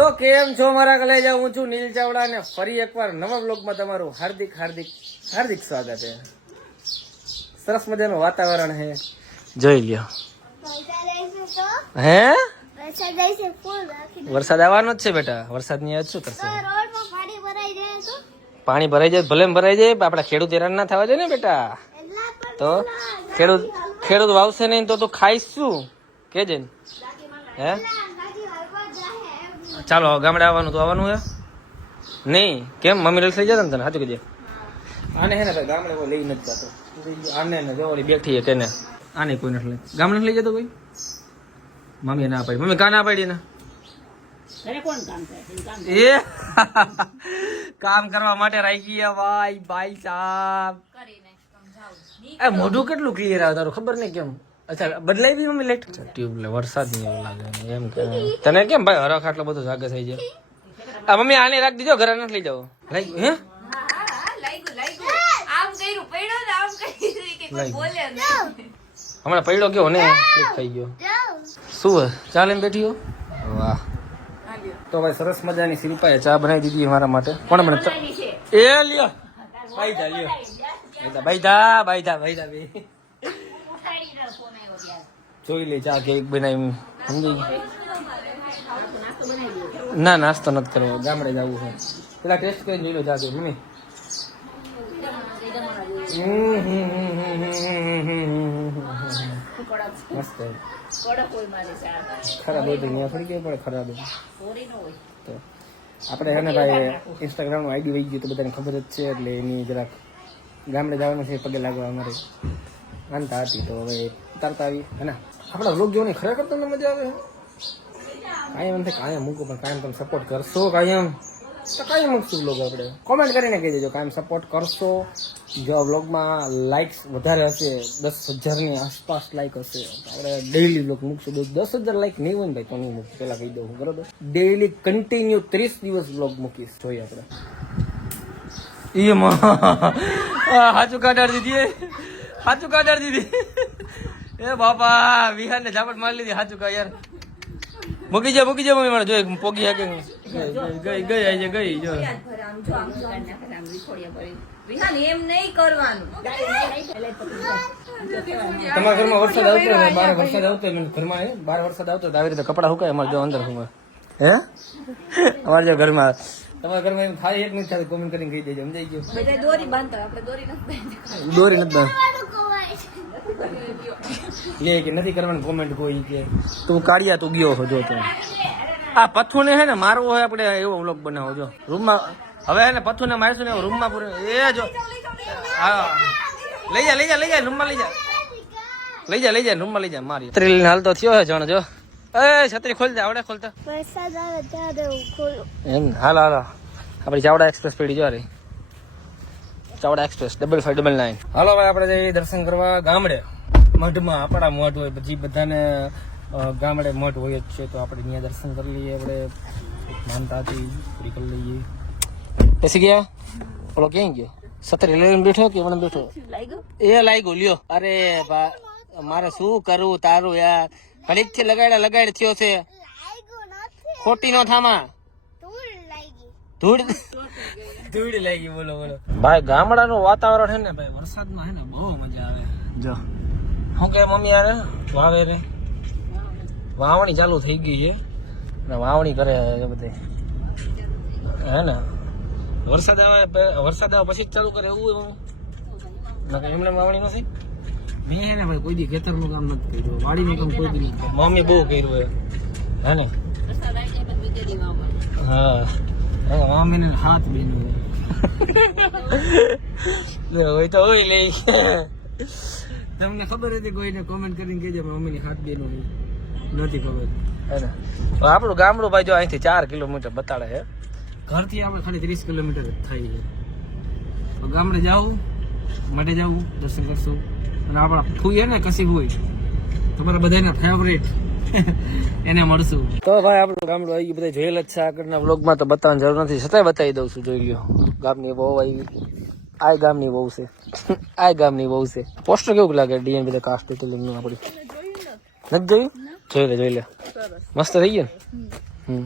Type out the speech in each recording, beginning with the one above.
તો કેમ છો મારા કલેજા, હું છું નીલ ચાવડા અને ફરી એકવાર નવા બ્લોગમાં તમારું હાર્દિક હાર્દિક હાર્દિક સ્વાગત છે. સરસ મજાનું વાતાવરણ છે, જોઈ લ્યો. હે વરસાદ આવવાનો જ છે બેટા, વરસાદ ની શું કરશે? પાણી ભરાઈ જાય, ભલે ભરાઈ જાય, આપડા ખેડૂત હેરાન ના થવા જોઈએ ને બેટા. તો ખેડૂત વાવશે નહીં તો ખાઈશ શું કે છે? હે ચાલો ગામડે આવવાનું તો આવવાનું હે નહીં? કેમ મમ્મી લઈ જતા ને તને? સાચું કીધે. આને હે ને ભાઈ ગામડે કોઈ લઈ નથી જતો. આને ને જો ઓલી બેઠી હે કેને, આને કોઈ નથી લઈ ગામડે લઈ જતો કોઈ. મમ્મી ના પાડી. મમ્મી કા ના પાડી ને? એ કામ કરવા માટે રાખી ભાઈ ભાઈ સાહેબ. મોઢું કેટલું ક્લિયર આવે તારું, ખબર નહીં કેમ? અચ્છા બદલાઈ બી મમ્મી લેટ ટ્યુબ વરસાદ નહીં એવું લાગે એમ કે તને કેમ ભાઈ હરખ આટલો બધો જાગે થઈ જાય? આ મમ્મી આને રાખ દીજો, ઘરે નથી લઈ જાવ. લાઈ હે હમણાં પડ્યો ગયો ને થઈ ગયો. શું ચાલે એમ બેઠી હો? વાહ. તો ભાઈ સરસ મજાની શિલ્પાએ ચા બનાવી દીધી મારા માટે. કોણ બને? એ લ્યો બાઈધા લ્યો બાઈધા બાઈધા બાઈધા બે જોઈ લે ચા કેક બનાવી. સમજી ના નાસ્તો નથી કરવો, ગામડે જવું છે. પેલા ટેસ્ટ કરીને જોઈ લો ચા કે મમ્મી. મસ્ત ખરાબ હોય તો ફરી ગઈ પણ ખરાબ તો આપણે હે ને ભાઈ ઇન્સ્ટાગ્રામનું આઈડી વહી ગયું તો બધાને ખબર જ છે, એટલે એની જરાક ગામડે જવાનું છે, પગે લાગવા અમારે માનતા હતી તો હવે ઉતારતા આવી હે ને. આપણા વ્લોગ જોવાની ખરેખર તમને મજા આવે. કાયમ એમ થાય કાયમ મૂકું, પણ કાયમ તમે સપોર્ટ કરશો કાયમ તો કાયમ મૂકશું વ્લોગ. આપણે કોમેન્ટ કરીને કહી દેજો કાયમ સપોર્ટ કરશો. જો વ્લોગમાં લાઇક્સ વધારે હશે, 10,000ની આસપાસ લાઇક હશે, આપણે ડેઈલી વ્લોગ મૂકશું. 10,000 લાઇક નહીં હોય ને ભાઈ તો નહીં મૂકું, પહેલાં કહી દઉં બરોબર. ડેઈલી કન્ટિન્યુ 30 દિવસ વ્લોગ મૂકીશ. જોઈએ આપણે એમાં સાચું કાઢાડી દીધી, સાચું કાઢાડી દીધી. એ બાપા વિહાર ને ઝાપટ મારી લીધી. સાચું કા યાર, મૂકી જાય મમ્મી મારે જોઈ પોગી હકે ગઈ આજે ગઈ જો. તમારા ઘરમાં વરસાદ આવતો ને? બહાર વરસાદ આવતો ઘરમાં બહાર વરસાદ આવતો આવી રીતે કપડા સુકાય અમારે જો અંદર સુકાય. હે અમારે જો ઘરમાં તમારા ઘરમાં એમ થાય એક નથી થતું, કોમેન્ટ કરીને કહી દેજો. સમજાઈ ગયું? દોરી નથી લે કે નથી કરવાની કોમેન્ટ કોઈ કે તું કાઢિયા તું ગયો છો. જો તો આ પથ્થુ ને હે ને મારવો હોય આપણે એવો વ્લોગ બનાવો. જો રૂમમાં હવે હે ને પથ્થુ ને મારશું ને રૂમમાં પૂરે એ જો. હા લઈ જા રૂમમાં લઈ જા રૂમમાં લઈ જા. મારી છત્રી લઈને હાલતો થયો હે જણ. જો એ છત્રી ખોલ દે, આવડે ખોલતા વરસાદ આવે ત્યારે ખોલો એમ. હાલ આપણી ચાવડા એક્સપ્રેસ પડી જો રે, ચાવડા એક્સપ્રેસ 5599. હાલો ભાઈ આપણે જઈએ દર્શન કરવા ગામડે. મઢમાં આપણા મઠ હોય, પછી બધાને ગામડે મઠ હોય જ છે, તો આપણે ત્યાં દર્શન કરી લઈએ. આપણે માનતા હતી પૂરી કરી લઈએ. પછી ગયા ઓલો ક્યાં ગયો? સત્તરી લઈને બેઠો કે મને બેઠો એ લાગ્યો લ્યો. અરે મારે શું કરવું તારું યાર, ઘડીક થી લગાડ થયો છે. ખોટી નો થામા ધૂળ લાગી. બોલો ભાઈ ગામડાનું વાતાવરણ છે ને ભાઈ, વરસાદમાં છે ને બહુ મજા આવે. જો શું કે મમ્મી યાર વાવે રે વાવણી ચાલુ થઈ ગઈ છે ને વાવણી કરે બધે હે ને. વરસાદ આવે પછી જ ચાલુ કરે એવું એમને વાવણી નથી. મેં હે ને ભાઈ કોઈ દી ખેતરનું કામ નથી કર્યું, વાડીનું કામ કોઈ દી નથી. મમ્મી બહુ કર્યું હે ને. હા મમ્મીને હાથ બેનું હોય તો હોય લે. તમને ખબર હતી કોઈને કોમેન્ટ કરીને કહેજો મમ્મીની હાથ બેનું નથી ખબર હે ને. આપણું ગામડું ભાઈ જો અહીંથી 4 કિલોમીટર બતાડે છે ઘરથી. આપણે ખાલી 30 કિલોમીટર થાય છે. તો ગામડે જવું, માટે જવું, દર્શન કરશું. અને આપણા ફૂઈ ને કશી હોય તમારા બધાના ફેવરેટ એને મળશું. તો ભાઈ આપણું ગામડું આવી ગયું, બધા જોયેલ જ છે આગળના વ્લોગમાં, તો બતાવવાની જરૂર નથી, છતાંય બતાવી દઉં છું. જોઈ લ્યો ગામની બહુ આવી. આ ગામની બહુ છે, આ ગામની બહુ છે. પોસ્ટર કેવું લાગે? ડીએમ બધા કાસ્ટ આપણી નથી જોયું? જોઈ લે મસ્ત થઈ ગયું ને.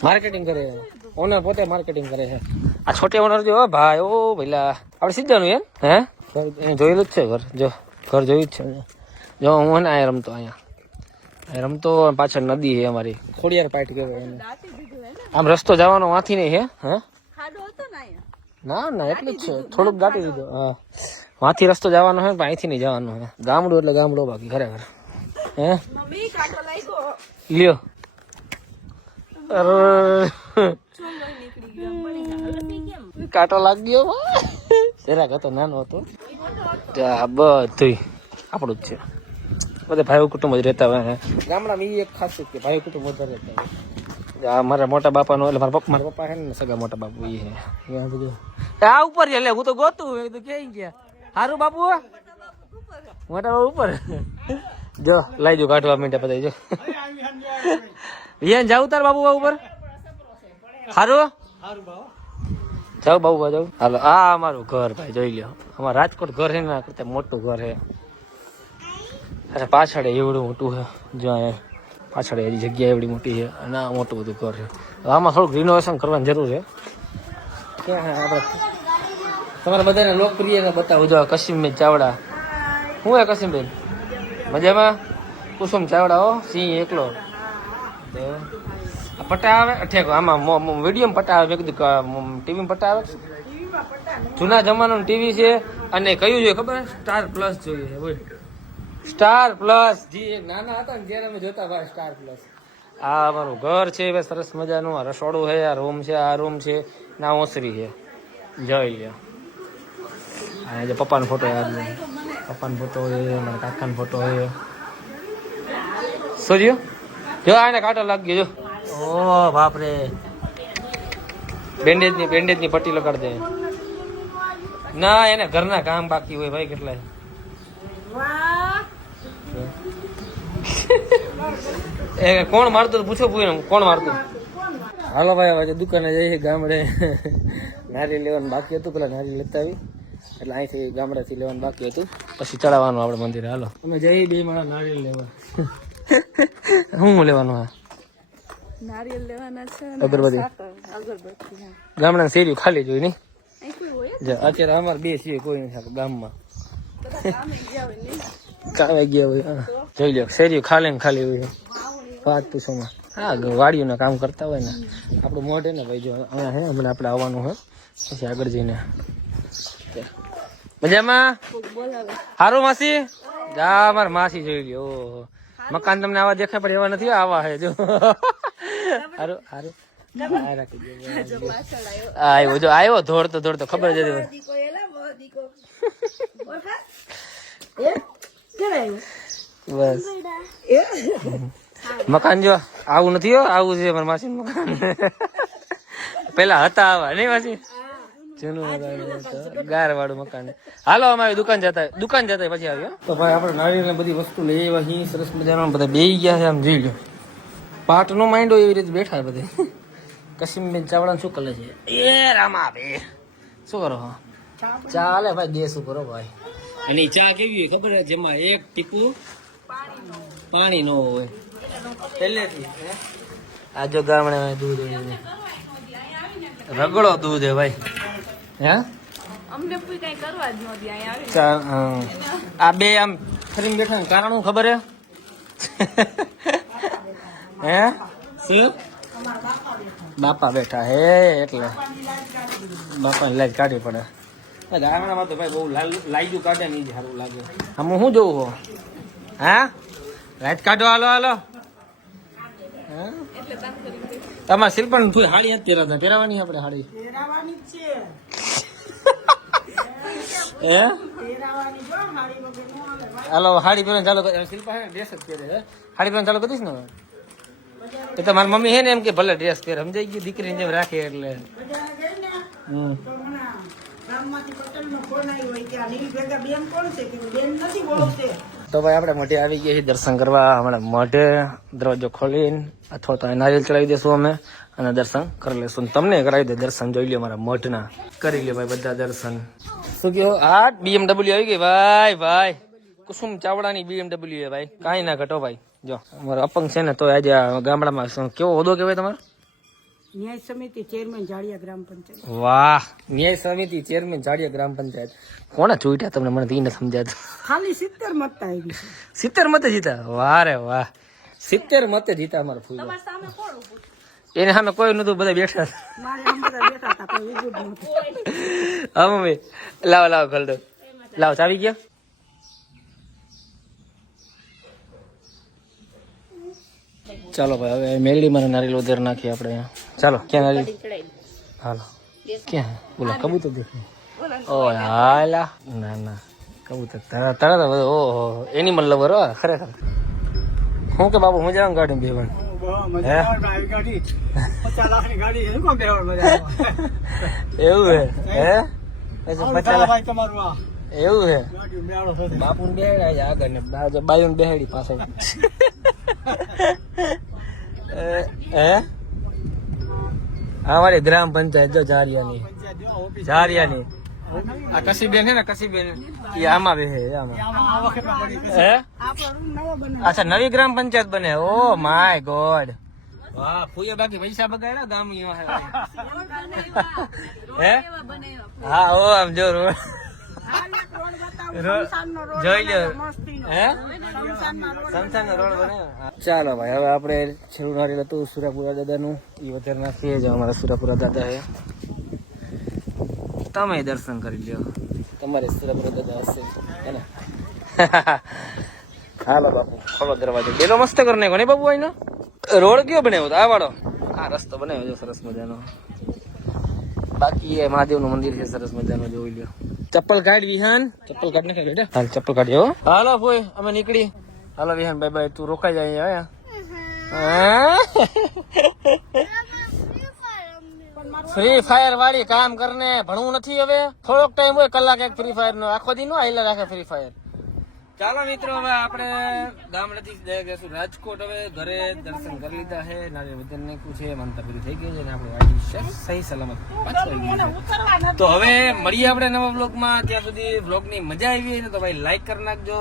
માર્કેટિંગ કરે છે ઓનર પોતે માર્કેટિંગ કરે છે આ છોટે ઓનર જો ભાઈ ઓ ભઈલા આપણે સીધાનું એમ હે જોયેલું જ છે ઘર જો ઘર જોયું જ છે જો હું ને આ રમતો અહીંયા રમતો પાછળ નદી છે અમારી ખોડિયાર પાટ કહેવાય એને આમ રસ્તો જવાનો વાંથી નહીં હે હે ના ના એટલું જ છે થોડુંક દાટી દીધું હા વાંથી રસ્તો જવાનો હે પણ અહીંથી નહીં જવાનું હે ગામડું એટલે ગામડું બાકી ખરેખર હે લ્યો કાંટો લાગી ગયો જરાક હતો નાનો હતો બધું આપણું જ છે બધા ભાઈ કુટુંબ જ રહેતા હોય ગામડામાં એ એક ખાસિયત કે ભાઈ કુટુંબ વધારે રહેતા હોય મારા મોટા બાપાનો એટલે મારા પપ્પા છે ને સગા મોટા બાપુ એ છે આ ઉપર છે એટલે હું તો ગોતું તો ક્યાંય ગયા સારું બાપુ મોટા બાપુ ઉપર જો લઈ જો કાઢવા મીઠા બધા જો રિયાન જાવ તાર બાબુ ઉપર સારું જાવ બાબુ જાવ હાલો આ અમારું ઘર ભાઈ જોઈ લ્યો અમારું રાજકોટ ઘર છે ને કરતા મોટું ઘર છે અરે પાછળ એવડું મોટું છે જો પાછળ એની જગ્યા એવડી મોટી છે અને આ મોટું બધું ઘર છે આમાં થોડુંક રિનોવેશન કરવાની જરૂર છે ક્યાં આપણે તમારા બધાને લોકપ્રિય બતાવું જો કશીમબેન ચાવડા શું હે કશીમબેન મજામાં કુસુમ ચાવડા હો સિંહ એકલો પટ્ટા આવે ઠેક આમાં વિડીયો પટ્ટા આવે મેં કીધું ટીવી પટ્ટા આવે જૂના જમાનાનું ટીવી છે અને કયું જોઈએ ખબર સ્ટાર પ્લસ જોઈએ બોલ સ્ટાર પ્લસ જી નાના હતા ને જ્યારે અમે જોતા ભાઈ સ્ટાર પ્લસ આ અમારું ઘર છે સરસ મજાનું આ રસોડું છે આ રૂમ છે આ રૂમ છે ના ઓસરી છે જોઈ લ્યો અને જે પપ્પાનો ફોટો યાદ પપ્પાનો ફોટો હોય મારા કાકાનો ફોટો હોય શું જો આને કાંટો લાગી ગયો જો ઓ બાપરે બેન્ડેજની પટ્ટી લગાડ દે ના એને ઘરના કામ બાકી હોય ભાઈ કેટલાય એ કોણ મારતું પૂછો કોણ મારતું હાલો ભાઈ હવે દુકાને જઈએ ગામડે નારિયેળ લેવાનું બાકી હતું પેલા નારિયેળ લેતા આવી એટલે અહીંથી ગામડેથી લેવાનું બાકી હતું પછી ચડાવવાનું આપણે મંદિરે હાલો અમે જઈએ બે મારા નારિયેળ લેવા શું લેવાનું હા નારિયેળ લેવાના છે અગરબત્તી ગામડા શેરીઓ ખાલી જોઈ નહીં અત્યારે અમારે બે છીએ કોઈ નથી ગામમાં કામે ગયા હોય જોઈ લો શેરીઓ ખાલી ને ખાલી હોય વાત પૂછોમાં હા વાડીઓના કામ કરતા હોય ને આપણું મોઢે ને ભાઈ જો અહીંયા હે હમણાં આપણે આવવાનું હોય પછી આગળ જઈને મજામાં હારું માસી જા માર માસી જોઈ લ્યો ઓહો મકાન તમને આવા દેખાય પણ એવા નથી આવા હે જો હારું હારું આવ્યો જો આવ્યો દોડતો ખબર જ બસ મકાન જો આવું નથી હો આવું છે મારા માસી મકાન પેલા હતા આવા નહીં માસી જૂનું ગાર વાળું મકાન હાલો અમારી દુકાન જતા પછી આવ્યો તો ભાઈ આપણે નારિયેળ ને બધી વસ્તુ લઈ આવ્યા અહીં સરસ મજાના બધા બેહી ગયા છે આમ જોઈ લો પાટ નો માઇન્ડ હોય એવી રીતે બેઠા બધે કશીમબેન ચાવડા શું કરે છે એ રામા બે શું કરો ચાલે ભાઈ દેશ કરો ભાઈ અને ચા કેવી હોય ખબર જેમાં એક ટીપું પાણી ન હોય પહેલેથી આ જો ગામડે દૂધ રગડો દૂધ હે ભાઈ હે અમને કોઈ કઈ કરવા જ નહોતી અહીંયા આવી આ બે આમ ફરીને બેઠા ને કારણ ખબર હે શું બાપા બેઠા હે એટલે બાપાની લાઈટ કાઢવી પડે ગામડામાં તો ભાઈ બહુ લાઈટ કાઢે નહીં સારું લાગે આમ હું જોવું હો હા લાઈટ કાઢો હાલો તમારે શિલ્પણ થોડી હાડી નથી પહેરાતા પહેરાવાની આપણે હાડી હે હાલો હાડી પહેરવાનું ચાલુ કરે શિલ્પા ડ્રેસ જ પહેરે હાડી પહેરવાનું ચાલુ કરીશ ને એ તો મારી મમ્મી હે ને એમ કે ભલે ડ્રેસ પહેરે સમજાઈ ગયું દીકરીને જેમ રાખે એટલે તો ભાઈ આપણે મોઢે આવી ગયા છીએ દર્શન કરવા હમણાં મોઢે દરવાજો ખોલીને અથવા તો નારિયેળ ચડાવી દેશું અમે અને દર્શન કરી લેશું તમને કરાવી દે દર્શન જોઈ લો મારા મઠના કરી લ્યો ભાઈ બધા દર્શન શું કહો આ BMW આવી ગઈ ભાઈ કુસુમ ચાવડાની BMW ભાઈ કાંઈ ના ઘટો ભાઈ જો અમારો અપંગ છે ને તો આજે ગામડામાં કેવો હોદો કહેવાય તમારો ન્યાય સમિતિ ચેરમેન જાડિયા ગ્રામ પંચાયત. વાહ, ન્યાય સમિતિ ચેરમેન જાડિયા ગ્રામ પંચાયત. કોને ચૂંટ્યા તમને? મને તો ઈ નથી સમજાતું. ખાલી 70 મત આવી છે. 70 મતે જીતા. વાહ રે વાહ, 70 મતે જીતા અમારા ફૂલો. તમારા સામે કોણ ઊભું છે? એને સામે કોઈ નતું, બધા બેઠા હતા. મારે આમ બધા બેઠા હતા, કોઈ ઊભું જ નહોતું. હા મમ્મી, લાવો લાવો ખોલ દો. લાવો, ચાવી ગયા. ચાલો ભાઈ, હવે મેલડીમાં નારિયેલ વધારે નાખીએ આપણે. ચાલો, ક્યાં નારિયેલ? ચડાઈ દો. હાલો, ક્યાં? બોલા કબૂતર દેખે. ઓ હાલા, ના ના કબૂતર તરત ઓહો, એનિમલ લવર હો ખરેખર. હું કે બાબુ મજા આવે ગાડી બેવાનું? એવું હે? હે એવું હે? બાપુ ને બેહાડી આગળ ને બાયુ ને બેહાડી પાછળ. હે અમારી ગ્રામ પંચાયત જો જારિયાની આ કસીબેન હે ને, કસીબેન એ આમાં બેહે આમાં. હે આપણો રૂમ નવો બને. અચ્છા, નવી ગ્રામ પંચાયત બને. ઓ માય ગોડ, વાહ ફૂએ બાકી પૈસા બગાડ્યા ગામ હે. એવા બનાવ્યા. હા ઓ આમ જો રોડ શમશાનનો રોડ જોઈ લો. બનાવ્યો મસ્તીનો. હે શમશાનના રોડ સંસારનો રોડ બનાવ્યો. ચાલો ભાઈ, હવે આપણે છેલ્લું નારિયેલ હતું સુરાપુરા દાદાનું, એ વધારે નાખીએ. જો અમારા સુરાપુરા દાદા છે, તમે દર્શન કરી લ્યો. તમારે સુરાપુરા દાદા હશે હે ને? હાલો બાપુ, ખોલો દરવાજો. બેલો મસ્ત કરી નાખ્યો ને બાપુ. અહીંનો રોડ કયો બનાવ્યો હતો? આ વાળો આ રસ્તો બનાવ્યો છે સરસ મજાનો. બાકી એ મહાદેવનું મંદિર છે સરસ મજાનું, જોઈ લ્યો. ચપ્પલ કાઢ વિહાન, ચપ્પલ કાઢ નાખે બેટા. હાલ ચપ્પલ કાઢી હો. હાલો ફોય, અમે નીકળી. હાલો વિહાન, બાય બાય. તું રોકાઈ જાય અહીંયા. ફ્રી ફાયર વાળી કામ કરને, ભણવું નથી હવે. થોડોક ટાઈમ હોય, કલાક એક ફ્રી ફાયર નો, આખો દી નો આઈલા રાખે ફ્રી ફાયર. ચાલો મિત્રો, હવે આપણે ગામડેથી જઈશું રાજકોટ. હવે ઘરે દર્શન કરી લીધા છે, નારિયેળ વજન નાખ્યું છે, માનતા પૂરી થઈ ગઈ છે, અને આપણે વાડી સહી સલામત પાછું આવી ગયું છે. તો હવે મળીએ આપણે નવા બ્લોગમાં. ત્યાં સુધી બ્લોગની મજા આવી હોય ને તો ભાઈ લાઈક કરી નાખજો.